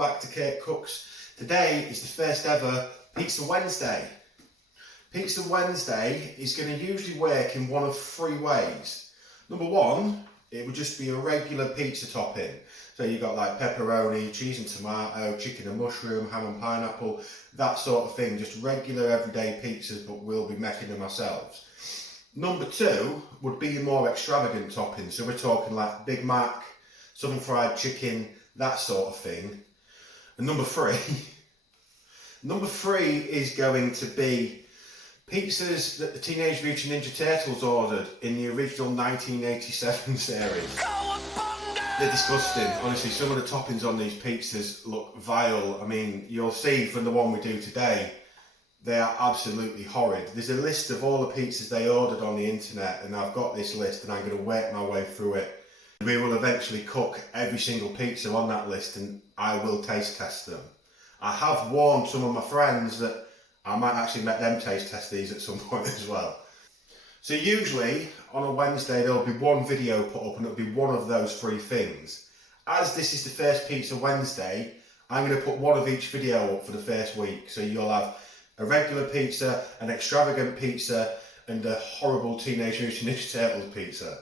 back to Kirk Kooks. Today is the first ever Pizza Wednesday. Pizza Wednesday is going to usually work in one of three ways. Number one, it would just be a regular pizza topping. So you've got like pepperoni, cheese and tomato, chicken and mushroom, ham and pineapple, that sort of thing. Just regular everyday pizzas, but we'll be making them ourselves. Number two would be a more extravagant topping. So we're talking like Big Mac, Southern fried chicken, that sort of thing. And number three is going to be pizzas that the Teenage Mutant Ninja Turtles ordered in the original 1987 series. They're disgusting. Honestly, some of the toppings on these pizzas look vile. I mean, you'll see from the one we do today, they are absolutely horrid. There's a list of all the pizzas they ordered on the internet, and I've got this list and I'm going to work my way through it. We will eventually cook every single pizza on that list and I will taste test them. I have warned some of my friends that I might actually let them taste test these at some point as well. So usually on a Wednesday there'll be one video put up and it'll be one of those three things. As this is the first Pizza Wednesday, I'm going to put one of each video up for the first week. So you'll have a regular pizza, an extravagant pizza and a horrible Teenage Mutant Ninja Turtles pizza.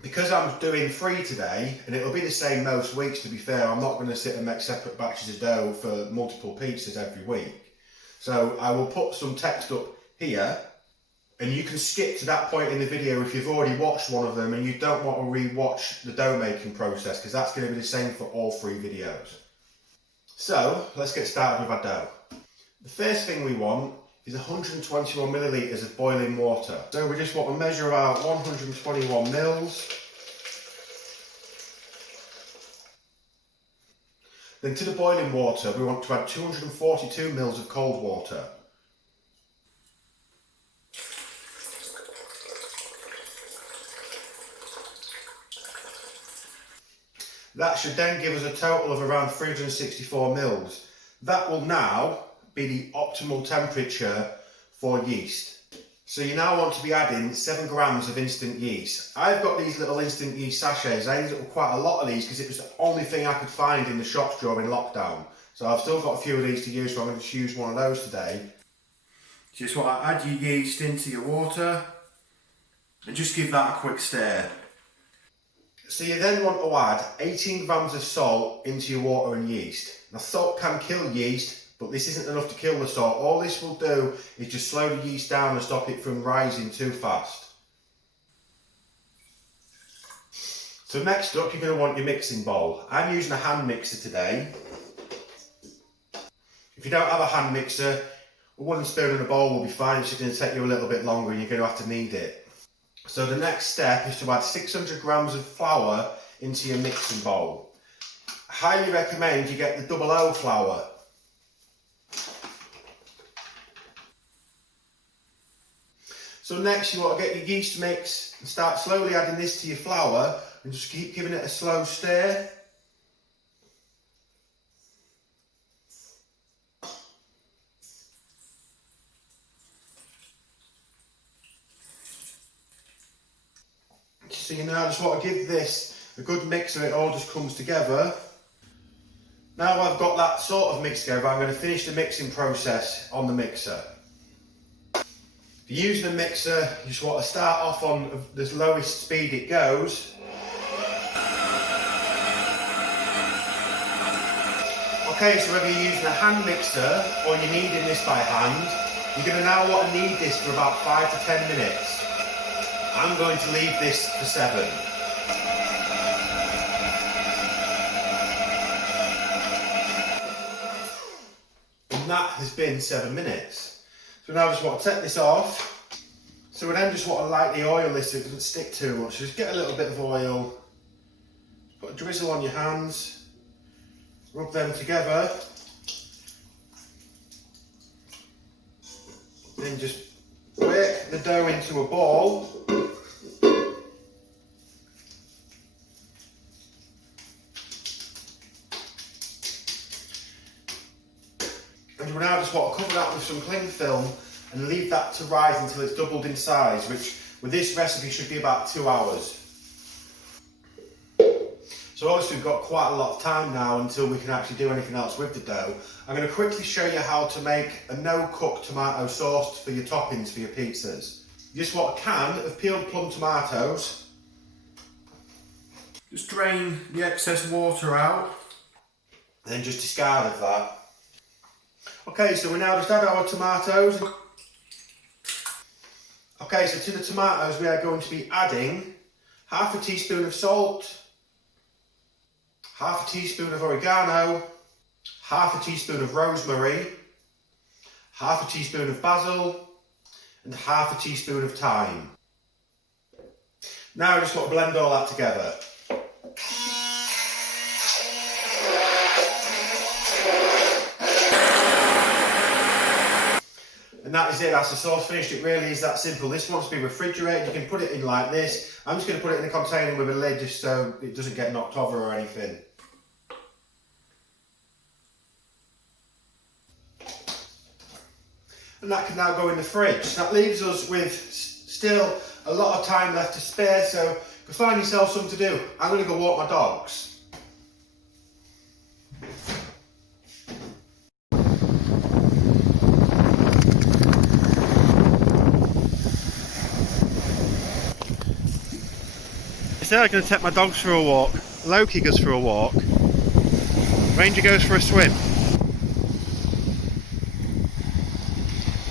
Because I'm doing three today, and it'll be the same most weeks to be fair, I'm not going to sit and make separate batches of dough for multiple pizzas every week. So I will put some text up here, and you can skip to that point in the video if you've already watched one of them and you don't want to re-watch the dough making process, because that's going to be the same for all three videos. So let's get started with our dough. The first thing we want is 121 millilitres of boiling water. So we just want to measure out 121 mils. Then to the boiling water we want to add 242 mils of cold water. That should then give us a total of around 364 mils. That will now be the optimal temperature for yeast. So you now want to be adding 7 grams of instant yeast. I've got these little instant yeast sachets. I ended up with quite a lot of these because it was the only thing I could find in the shops during lockdown. So I've still got a few of these to use, so I'm going to just use one of those today. You just want to add your yeast into your water and just give that a quick stir. So you then want to add 18 grams of salt into your water and yeast. Now salt can kill yeast, but this isn't enough to kill the salt. All this will do is just slow the yeast down and stop it from rising too fast. So next up, you're going to want your mixing bowl. I'm using a hand mixer today. If you don't have a hand mixer, a wooden spoon and a bowl will be fine. It's just going to take you a little bit longer and you're going to have to knead it. So the next step is to add 600 grams of flour into your mixing bowl. I highly recommend you get the double O flour. So next you want to get your yeast mix and start slowly adding this to your flour and just keep giving it a slow stir. So you now just want to give this a good mix so it all just comes together. Now I've got that sort of mixed together, I'm going to finish the mixing process on the mixer. If you're using a mixer, you just want to start off on the lowest speed it goes. Okay, so whether you're using a hand mixer or you're kneading this by hand, you're going to now want to knead this for about 5 to 10 minutes. I'm going to leave this for 7. And that has been 7 minutes. So now I just want to take this off. So we then just want to lightly oil this so it doesn't stick too much. So just get a little bit of oil, put a drizzle on your hands, rub them together, then just work the dough into a ball. And we now just want to cover that with some cling film and leave that to rise until it's doubled in size, which with this recipe should be about 2 hours. So obviously we've got quite a lot of time now until we can actually do anything else with the dough. I'm going to quickly show you how to make a no-cook tomato sauce for your toppings for your pizzas. You just want a can of peeled plum tomatoes. Just drain the excess water out, and then just discard of that. Okay, so we now just add our tomatoes. Okay, so to the tomatoes we are going to be adding half a teaspoon of salt, half a teaspoon of oregano, half a teaspoon of rosemary, half a teaspoon of basil, and half a teaspoon of thyme. Now I just want to blend all that together. And that is it, that's the sauce finished. It really is that simple. This wants to be refrigerated. You can put it in like this. I'm just going to put it in a container with a lid just so it doesn't get knocked over or anything. And that can now go in the fridge. That leaves us with still a lot of time left to spare, so go find yourself something to do. I'm going to go walk my dogs. Instead I'm going to take my dogs for a walk. Loki goes for a walk. Ranger goes for a swim.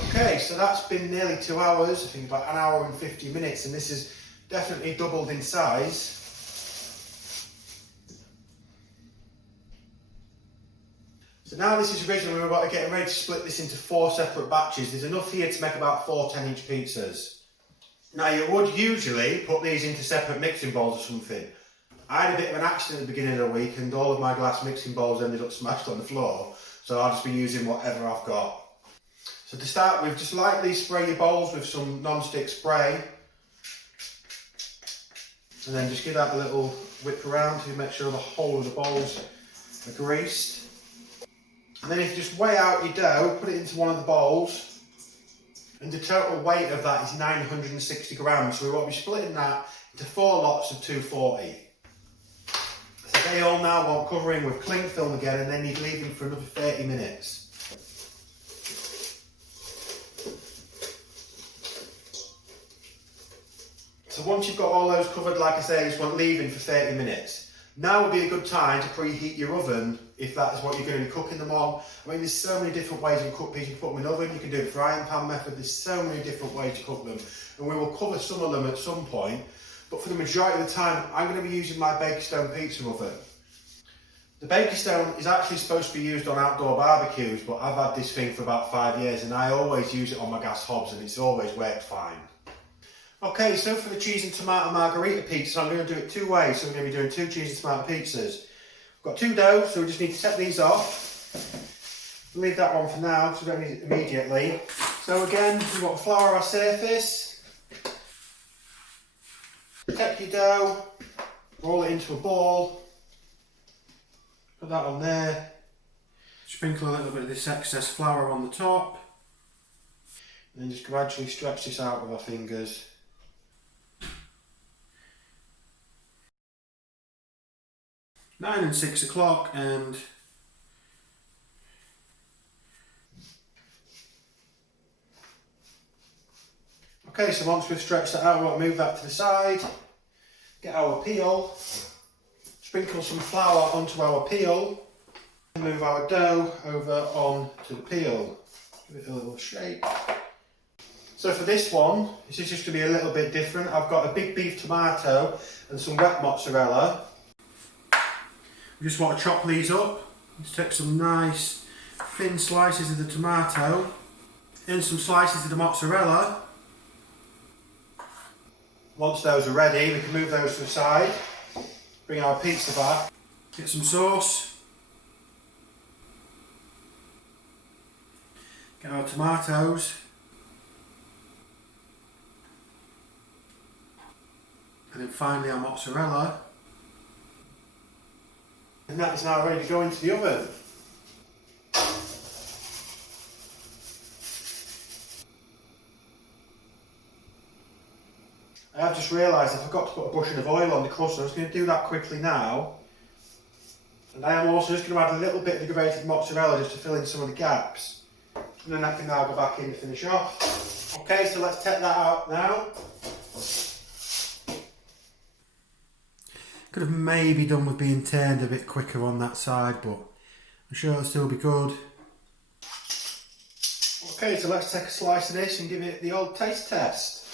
Okay, so that's been nearly 2 hours, I think about 1 hour and 50 minutes, and this has definitely doubled in size. So now this is original, we're about to get ready to split this into 4 separate batches. There's enough here to make about 4 10-inch pizzas. Now you would usually put these into separate mixing bowls or something. I had a bit of an accident at the beginning of the week and all of my glass mixing bowls ended up smashed on the floor, so I'll just be using whatever I've got. So to start with, just lightly spray your bowls with some non-stick spray. And then just give that a little whip around to make sure the whole of the bowls are greased. And then if you just weigh out your dough, put it into one of the bowls. And the total weight of that is 960 grams. So we want to be splitting that into 4 lots of 240. So they all now want covering with cling film again, and then you'd leave them for another 30 minutes. So once you've got all those covered, like I say, you just want leaving for 30 minutes. Now would be a good time to preheat your oven if that is what you're going to be cooking them on. I mean, there's so many different ways you can cook these. You can put them in the oven, you can do the frying pan method. There's so many different ways to cook them. And we will cover some of them at some point. But for the majority of the time, I'm going to be using my Baker Stone pizza oven. The Baker Stone is actually supposed to be used on outdoor barbecues, but I've had this thing for about 5 years and I always use it on my gas hobs and it's always worked fine. Okay, so for the cheese and tomato margherita pizza, I'm going to do it 2 ways. So we're going to be doing 2 cheese and tomato pizzas. We've got 2 dough, so we just need to set these off. We'll leave that one for now, because we don't need it immediately. So again, we want to flour our surface. Take your dough, roll it into a ball. Put that on there. Sprinkle a little bit of this excess flour on the top. And then just gradually stretch this out with our fingers. 9 and 6 o'clock, and okay, so once we've stretched that out, we want to move that to the side, get our peel, sprinkle some flour onto our peel, and move our dough over onto the peel. Give it a little shake. So for this one, this is just going to be a little bit different. I've got a big beef tomato and some wet mozzarella. We just want to chop these up. Let's take some nice thin slices of the tomato and some slices of the mozzarella. Once those are ready, we can move those to the side. Bring our pizza back. Get some sauce. Get our tomatoes. And then finally our mozzarella. And that is now ready to go into the oven. I have just realised I forgot to put a bushing of oil on the crust, so I'm just going to do that quickly now. And I am also just going to add a little bit of the grated mozzarella just to fill in some of the gaps. And then I can now go back in to finish off. Okay, so let's take that out now. Could have maybe done with being turned a bit quicker on that side, but I'm sure it'll still be good. Okay, so let's take a slice of this and give it the old taste test.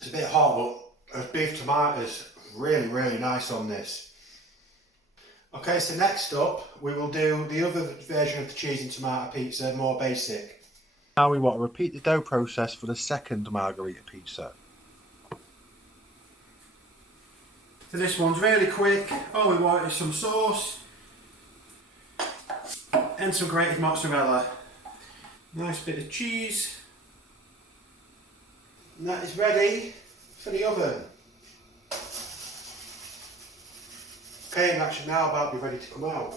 It's a bit hot, but those beef tomatoes really, really nice on this. Okay, so next up we will do the other version of the cheese and tomato pizza, more basic. Now we want to repeat the dough process for the second Margherita pizza. So this one's really quick. All we want is some sauce and some grated mozzarella. Nice bit of cheese. And that is ready for the oven. Okay, and that should now about be ready to come out.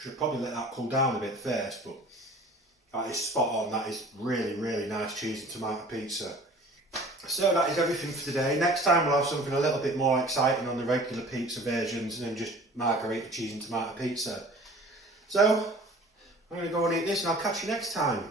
Should probably let that cool down a bit first, but that is spot on. That is really, really nice cheese and tomato pizza. So that is everything for today. Next time we'll have something a little bit more exciting on the regular pizza versions and then just Margherita cheese and tomato pizza. So I'm going to go and eat this and I'll catch you next time.